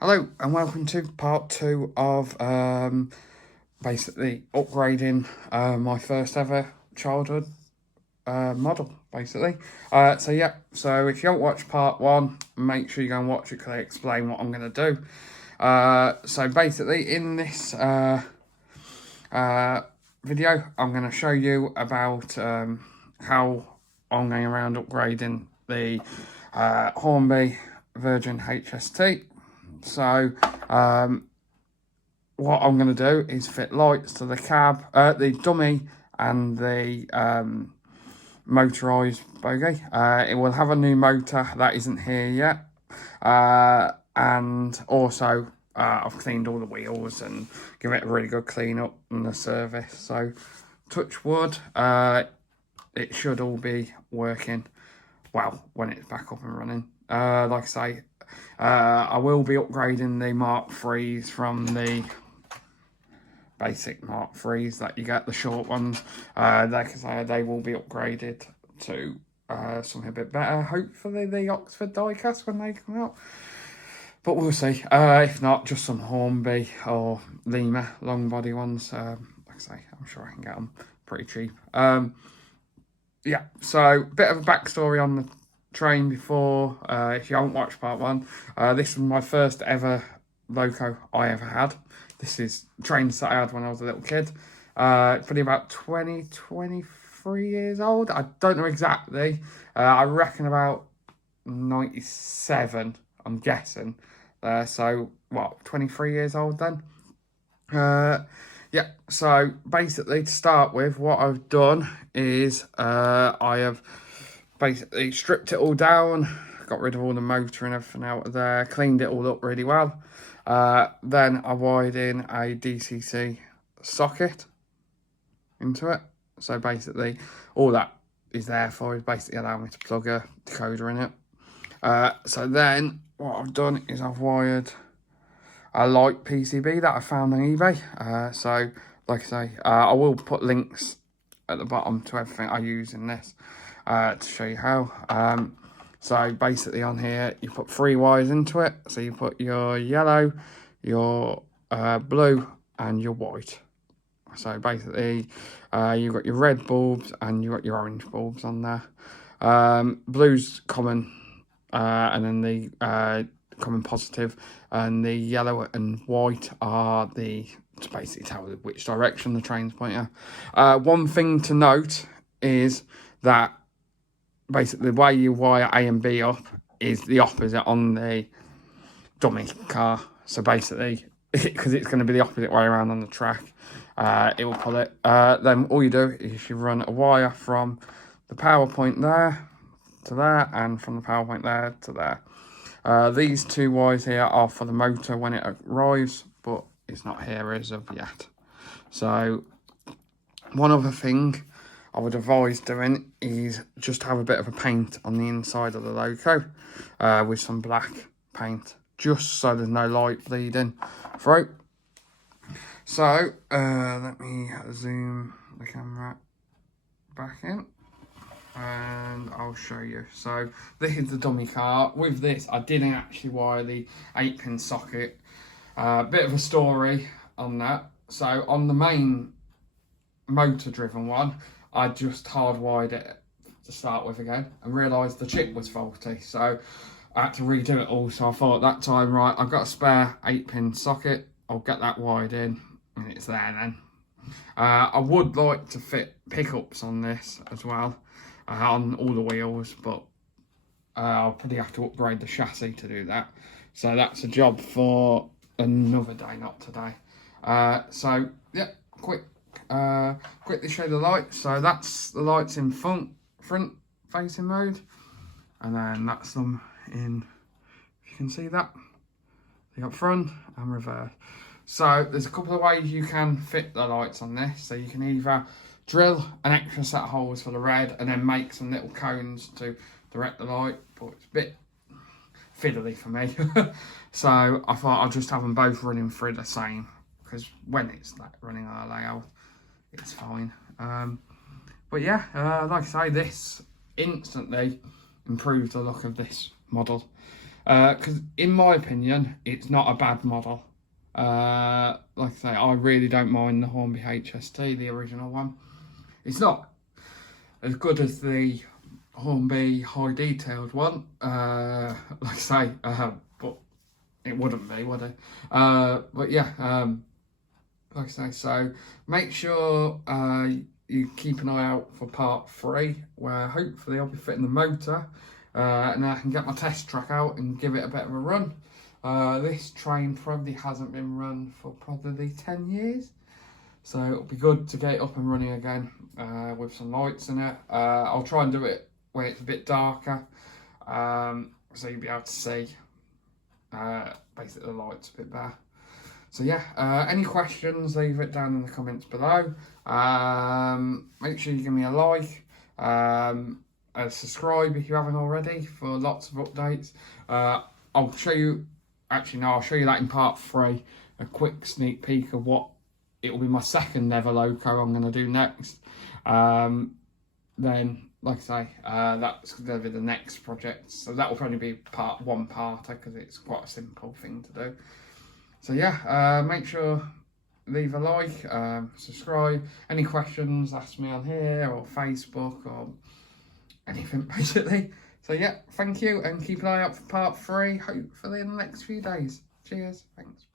Hello and welcome to part two of basically upgrading my first ever childhood model, basically. So if you don't watch part one, make sure you go and watch it because I explain what I'm going to do. So basically in this video, I'm going to show you about how I'm going around upgrading the Hornby Virgin HST. So, what I'm going to do is fit lights to the cab, the dummy and the motorised bogie. It will have a new motor that isn't here yet. And also, I've cleaned all the wheels and give it a really good clean up in the service. So, touch wood, it should all be working well when it's back up and running. Like I say, I will be upgrading the Mark 3s from the basic Mark 3s that you get, the short ones. Like I say, they will be upgraded to something a bit better. Hopefully the Oxford diecast when they come out. But we'll see. If not, just some Hornby or Lima long body ones. Like I say, I'm sure I can get them pretty cheap. Yeah, so bit of a backstory on the train before, if you haven't watched part one. This was my first ever loco I ever had. This is trains that I had when I was a little kid. Probably about 23 years old. I don't know exactly. I reckon about 97, I'm guessing. So, what, 23 years old then? Yeah, so basically to start with, what I've done is I have basically stripped it all down, got rid of all the motor and everything out of there, cleaned it all up really well. Then I wired in a DCC socket into it. So basically all that is there for is basically allowing me to plug a decoder in it. So then what I've done is I've wired a light PCB that I found on eBay. So like I say, I will put links at the bottom to everything I use in this to show you how. So basically on here, you put 3 wires into it. So you put your yellow, your blue and your white. So basically, you've got your red bulbs and you've got your orange bulbs on there. Blue's common, and then the common positive, and the yellow and white are to basically tell which direction the train's pointing. One thing to note is that basically the way you wire A and B up is the opposite on the dummy car. So basically, because it's going to be the opposite way around on the track, it will pull it. Then all you do is you run a wire from the power point there to there, and from the power point there to there. These 2 wires here are for the motor when it arrives, but it's not here as of yet. So one other thing I would advise doing is just have a bit of a paint on the inside of the loco with some black paint, just so there's no light bleeding through. So let me zoom the camera back in and I'll show you. So this is the dummy car. With this, I didn't actually wire the 8-pin socket. Bit of a story on that. So on the main motor driven one, I just hardwired it to start with again and realised the chip was faulty. So I had to redo it all. So I thought that time, right, I've got a spare 8-pin socket. I'll get that wired in and it's there then. I would like to fit pickups on this as well, on all the wheels, but I'll probably have to upgrade the chassis to do that. So that's a job for another day, not today. So yeah, quickly show the lights. So that's the lights in front facing mode, and then that's them in, if you can see that, they got front and reverse. So there's a couple of ways you can fit the lights on this. So you can either drill an extra set of holes for the red and then make some little cones to direct the light, but it's a bit fiddly for me. So I thought I'd just have them both running through the same, because when it's like running on a layout, it's fine. But yeah, like I say, this instantly improved the look of this model. Because in my opinion, it's not a bad model. Like I say, I really don't mind the Hornby HST, the original one. It's not as good as the Hornby high detailed one, like I say, but it wouldn't be, would it? But yeah, like I say, so make sure you keep an eye out for part 3, where hopefully I'll be fitting the motor, and I can get my test track out and give it a bit of a run. This train probably hasn't been run for probably 10 years. So it'll be good to get it up and running again with some lights in it. I'll try and do it where it's a bit darker, so you'll be able to see basically the lights a bit better. So yeah, any questions, leave it down in the comments below. Make sure you give me a like, subscribe if you haven't already for lots of updates. I'll show you, actually no, I'll show you that in part 3, a quick sneak peek of what it will be my second lever loco I'm going to do next. Then, like I say, that's going to be the next project. So that will probably be part 1-parter because it's quite a simple thing to do. So yeah, make sure leave a like, subscribe. Any questions, ask me on here or Facebook or anything basically. So yeah, thank you and keep an eye out for part 3, hopefully in the next few days. Cheers, thanks.